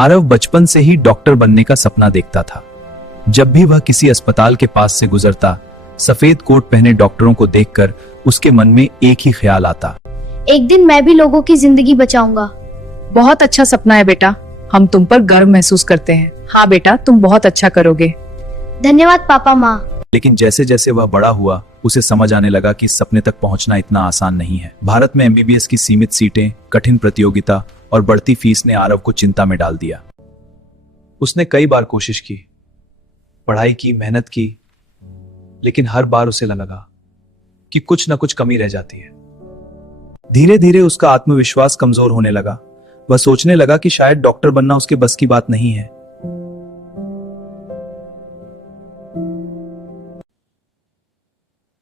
आरव बचपन से ही डॉक्टर बनने का सपना देखता था। जब भी वह किसी अस्पताल के पास से गुजरता, सफेद कोट पहने डॉक्टरों को देखकर उसके मन में एक ही ख्याल आता, एक दिन मैं भी लोगों की जिंदगी बचाऊंगा। बहुत अच्छा सपना है बेटा, हम तुम पर गर्व महसूस करते हैं। हाँ बेटा, तुम बहुत अच्छा करोगे। धन्यवाद पापा माँ। लेकिन जैसे जैसे वह बड़ा हुआ, उसे समझ आने लगा कि इस सपने तक पहुंचना इतना आसान नहीं है। भारत में एमबीबीएस की सीमित सीटें, कठिन प्रतियोगिता और बढ़ती फीस ने आरव को चिंता में डाल दिया। उसने कई बार कोशिश की, पढ़ाई की, मेहनत की, लेकिन हर बार उसे लगा कि कुछ न कुछ कमी रह जाती है। धीरे धीरे उसका आत्मविश्वास कमजोर होने लगा। वह सोचने लगा कि शायद डॉक्टर बनना उसके बस की बात नहीं है।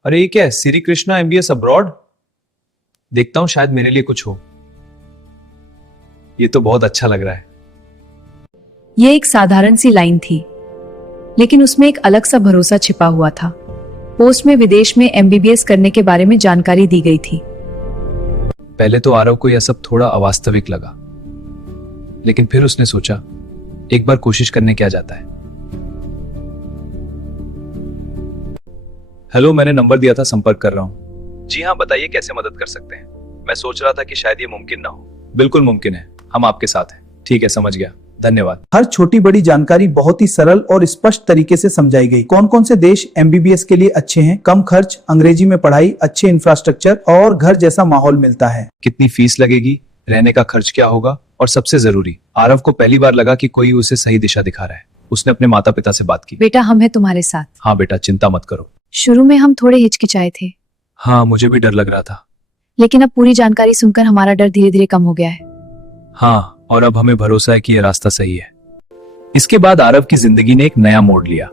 अरे ये क्या है? Shri Krishna MBS abroad? देखता हूं, शायद मेरे लिए कुछ हो। ये तो बहुत अच्छा लग रहा है। ये एक साधारण सी लाइन थी, लेकिन उसमें एक अलग सा भरोसा छिपा हुआ था। पोस्ट में विदेश में एमबीबीएस करने के बारे में जानकारी दी गई थी। पहले तो आरव को यह सब थोड़ा अवास्तविक लगा, लेकिन फिर उसने सोचा, एक बार कोशिश करने क्या जाता है। हेलो, मैंने नंबर दिया था, संपर्क कर रहा हूं। जी हाँ, बताइए कैसे मदद कर सकते हैं। मैं सोच रहा था कि शायद ये मुमकिन ना हो। बिल्कुल मुमकिन है, हम आपके साथ हैं। ठीक है, समझ गया, धन्यवाद। हर छोटी बड़ी जानकारी बहुत ही सरल और स्पष्ट तरीके से समझाई गई। कौन कौन से देश एमबीबीएस के लिए अच्छे हैं, कम खर्च, अंग्रेजी में पढ़ाई, अच्छे इंफ्रास्ट्रक्चर और घर जैसा माहौल मिलता है। कितनी फीस लगेगी, रहने का खर्च क्या होगा, और सबसे जरूरी, आरव को पहली बार लगा कि कोई उसे सही दिशा दिखा रहा है। उसने अपने माता पिता से बात की। बेटा, हम हैं तुम्हारे साथ। हाँ बेटा, चिंता मत करो। शुरू में हम थोड़े हिचकिचाए थे। हाँ, मुझे भी डर लग रहा था, लेकिन अब पूरी जानकारी सुनकर हमारा डर धीरे धीरे कम हो गया है। हाँ, और अब हमें भरोसा है कि यह रास्ता सही है। इसके बाद आरव की जिंदगी ने एक नया मोड़ लिया।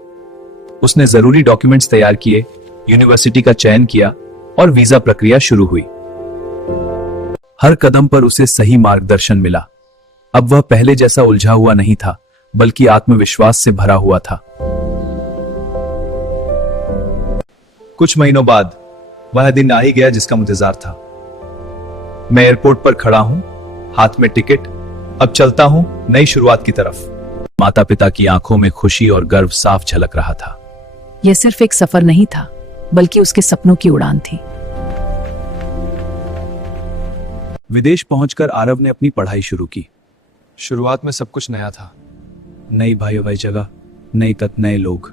उसने जरूरी डॉक्यूमेंट्स तैयार किए, यूनिवर्सिटी का चयन किया और वीजा प्रक्रिया शुरू हुई। हर कदम पर उसे सही मार्गदर्शन मिला। अब वह पहले जैसा उलझा हुआ नहीं था, बल्कि आत्मविश्वास से भरा हुआ था। कुछ महीनों बाद वह दिन आ ही गया जिसका इंतजार था। मैं एयरपोर्ट पर खड़ा हूं, हाथ में टिकट। अब चलता हूं नई शुरुआत की तरफ। माता पिता की आंखों में खुशी और गर्व साफ झलक रहा था। यह सिर्फ एक सफर नहीं था, बल्कि उसके सपनों की उड़ान थी। विदेश पहुंचकर आरव ने अपनी पढ़ाई शुरू की। शुरुआत में सब कुछ नया था, नई भाई जगह, नई तक, नए लोग।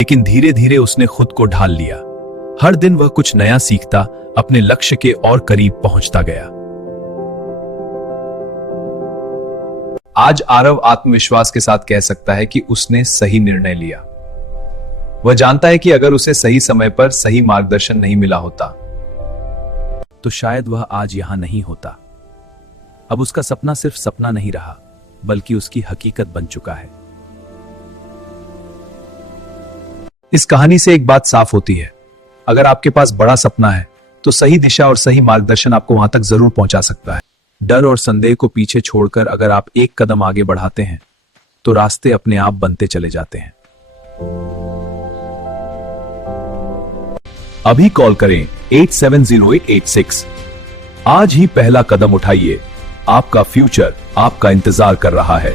लेकिन धीरे धीरे उसने खुद को ढाल लिया। हर दिन वह कुछ नया सीखता, अपने लक्ष्य के और करीब पहुंचता गया। आज आरव आत्मविश्वास के साथ कह सकता है कि उसने सही निर्णय लिया। वह जानता है कि अगर उसे सही समय पर सही मार्गदर्शन नहीं मिला होता, तो शायद वह आज यहां नहीं होता। अब उसका सपना सिर्फ सपना नहीं रहा, बल्कि उसकी हकीकत बन चुका है। इस कहानी से एक बात साफ होती है, अगर आपके पास बड़ा सपना है, तो सही दिशा और सही मार्गदर्शन आपको वहां तक जरूर पहुंचा सकता है। डर और संदेह को पीछे छोड़कर अगर आप एक कदम आगे बढ़ाते हैं, तो रास्ते अपने आप बनते चले जाते हैं। अभी कॉल करें 870886। आज ही पहला कदम उठाइए। आपका फ्यूचर आपका इंतजार कर रहा है।